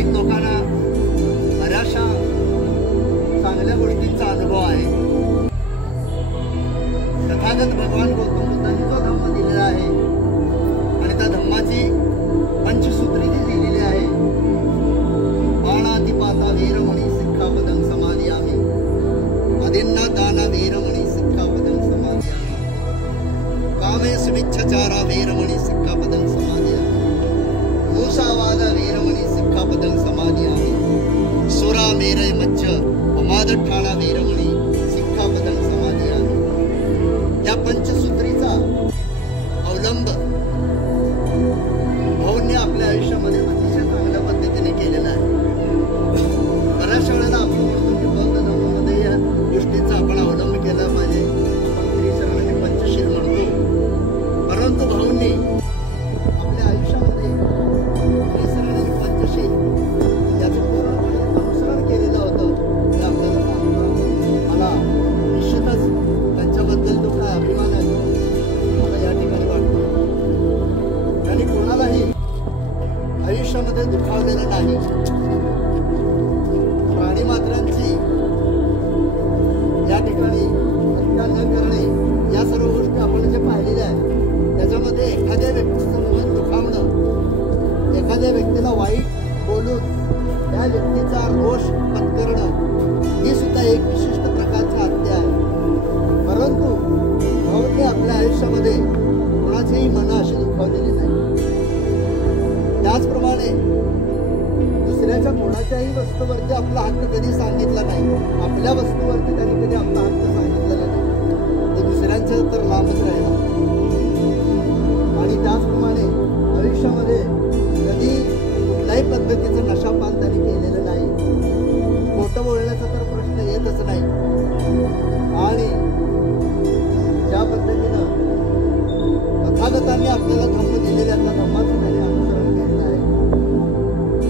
अनेक लोकांना बऱ्याचशा चांगल्या गोष्टींचा अनुभव आहे। तथागत भगवान गौतम बुद्धांनी जो धम्म दिलेला आहे आणि त्या धम्माची पंचसूत्री जी लिहिलेली आहे, बाणातिपाता वीरमणी सिक्खापदं समादियामि, अदिन्ना दाना वीरमणी सिक्खापदं समादियामि, कामेषु मिच्छाचारा वीरमणी सिक्खापदं समादियामि, मूसावाद वीरमणी सिक्खापदं समादियामि, सुरा मेरय मच्छ अमादठाणा वीरमणी सिक्खापदं समादियामि। या पंचसूत्रीचा अवलंब भाऊंनी आपल्या आयुष्यामध्ये अतिशय चांगल्या पद्धतीने केलेला आहे। बऱ्याच वेळेला आपण म्हणतो की बौद्ध धर्मामध्ये या गोष्टीचा आपण अवलंब केला पाहिजे, आपण त्रिशरण आणि पंचशील म्हणतो, परंतु भाऊंनी आपल्या आयुष्यामध्ये त्रिशरण आणि पंचशील याचं पूर्णपणे अनुसरण केलेलं होतं हे आपल्याला सांगतं। मला निश्चितच त्यांच्याबद्दल जो काय अभिमान आहे मला या ठिकाणी वाटतो। आणि कोणालाही आयुष्यामध्ये दुखावलेलं नाही, प्राणी मात्रांची या ठिकाणी हत्या न करणे, या सर्व गोष्टी आपण जे पाहिलेल्या आहेत त्याच्यामध्ये एखाद्या व्यक्तीचं मन दुखावणं, एखाद्या व्यक्तीला वाईट बोलून त्या व्यक्तीचा रोष पत्करणं ही सुद्धा एक विशिष्ट प्रकारची हत्या आहे। परंतु भाऊंनी आपल्या आयुष्यामध्ये कोणाचीही मनं अशी दुखावलेली नाही। त्याचप्रमाणे दुसऱ्याच्या कोणाच्याही वस्तूवरती आपला हक्क कधी सांगितला नाही, आपल्या वस्तूवरती त्यांनी कधी आपला हक्क सांगितलेला नाही, तो दुसऱ्यांच्या तर लांबच राहिला। आणि त्याचप्रमाणे आयुष्यामध्ये कधी कुठल्याही पद्धतीचं नशापान त्यांनी केलेलं नाही, खोटं बोलण्याचा तर प्रश्न येतच नाही। आणि ज्या पद्धतीनं तथागतांनी आपल्याला धम्म दिलेल्या त्या धम्माचं त्यांनी अनुसरण केलेलं आहे।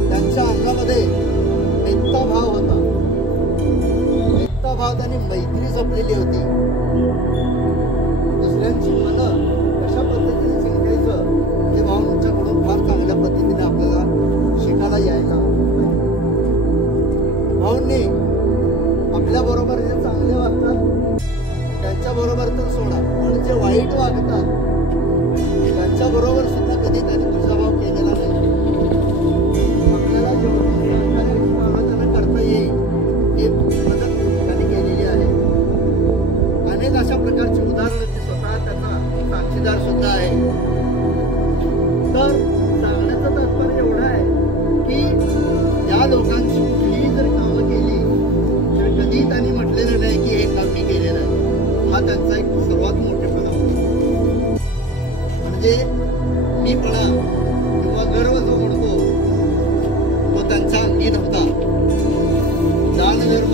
त्यांच्या अंगामध्ये एकता भाव होता, एकता भाव त्यांनी मैत्री जपलेली होती। दुसऱ्यांची मनं कशा पद्धतीने जिंकायचं हे भाऊंच्याकडून फार चांगल्या पद्धतीने आपल्याला शिकायला यायला। भाऊंनी आपल्या बरोबर जे चांगले वागतात त्यांच्या बरोबर तर सोडा, पण जे वाईट वागतात त्यांच्या बरोबर सुद्धा कधी त्यांनी दुजाभाव केलेला नाही। आपल्याला जेवढी त्यांना करता येईल हे मदत त्यांनी केलेली आहे। अनेक अशा प्रकारची उदाहरणं ती स्वतः त्याचा साक्षीदार सुद्धा आहे। तर सांगण्याचं तात्पर्य एवढं आहे की या लोकांची कुठलीही जर कामं केली तर कधी त्यांनी म्हटलेलं नाही की हे काम मी केलेलं आहे। हा त्यांचा एक सर्वात मोठेपणा होता। म्हणजे मीपणा किंवा गर्व जो म्हणतो तो त्यांचा अंगी नव्हता। दान धर्म